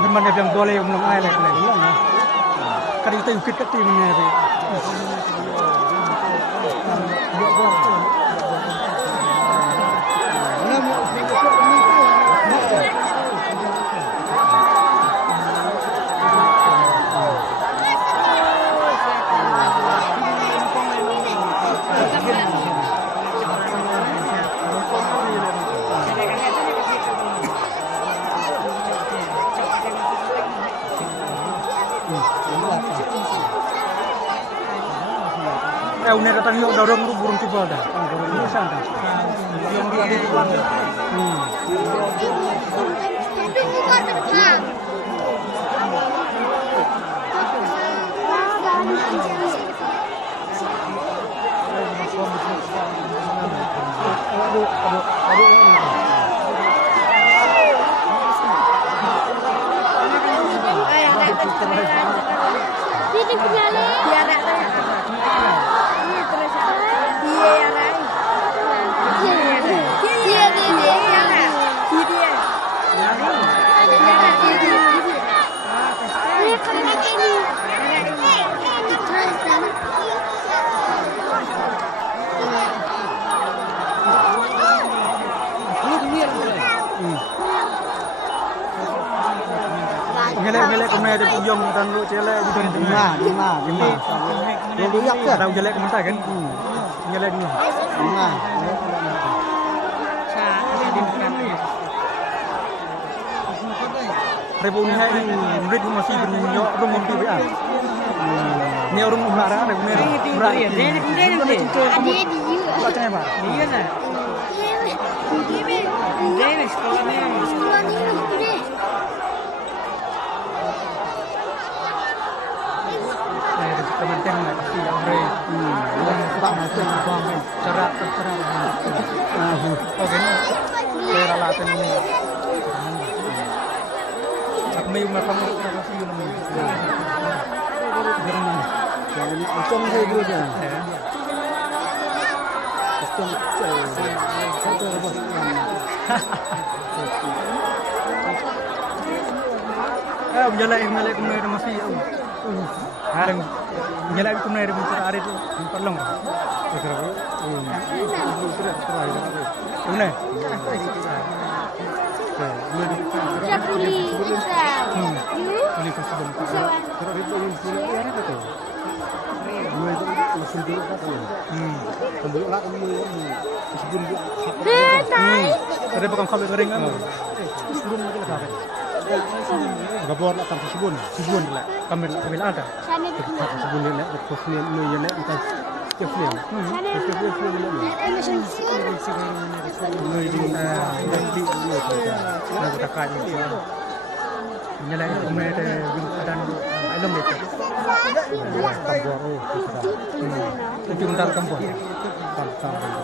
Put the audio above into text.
abin mana yang boleh belum ai lek lek. Kan itu ukit kat tim ni tu. Udah datang yuk dorong lu burung tiba dah. Ini sana. Yang dia di belakang. Ini kenyale. Biar tak Ngelak kemana ada puyong dan lu celak di lima. Dulu yak ke? Tahu jelek kementar kan? Ngelak dulu. Lima. Ribu ni hai murid masih bernyok rumah mimpi be ah. Ni orang umara ada umara. Umara. Dia dia Macam apa? dia nah. Dia sekolah ni. Sekolah ni ni. Kementerian nak kasih orang tak macam apa cara okey saya ralakan ini aku mau makan kasih ini Jadi macam saya dulu dah. Macam satu bos. Menjalai kemudian masih Harang menjalai kemudian bicara hari itu perlong. Mana? Japuli bisa. Ini kasih Ada bekam kami goreng kan? Sebelum lagi lah kan? Gabor lah tanpa sebun lah. Kami ada. Sebun ni nak kosnya ni nak kita kefliam. Ni di nanti nak takkan ni. Nyalai kemudian ada dan alam itu. Tambor itu untuk tambor. Tambor.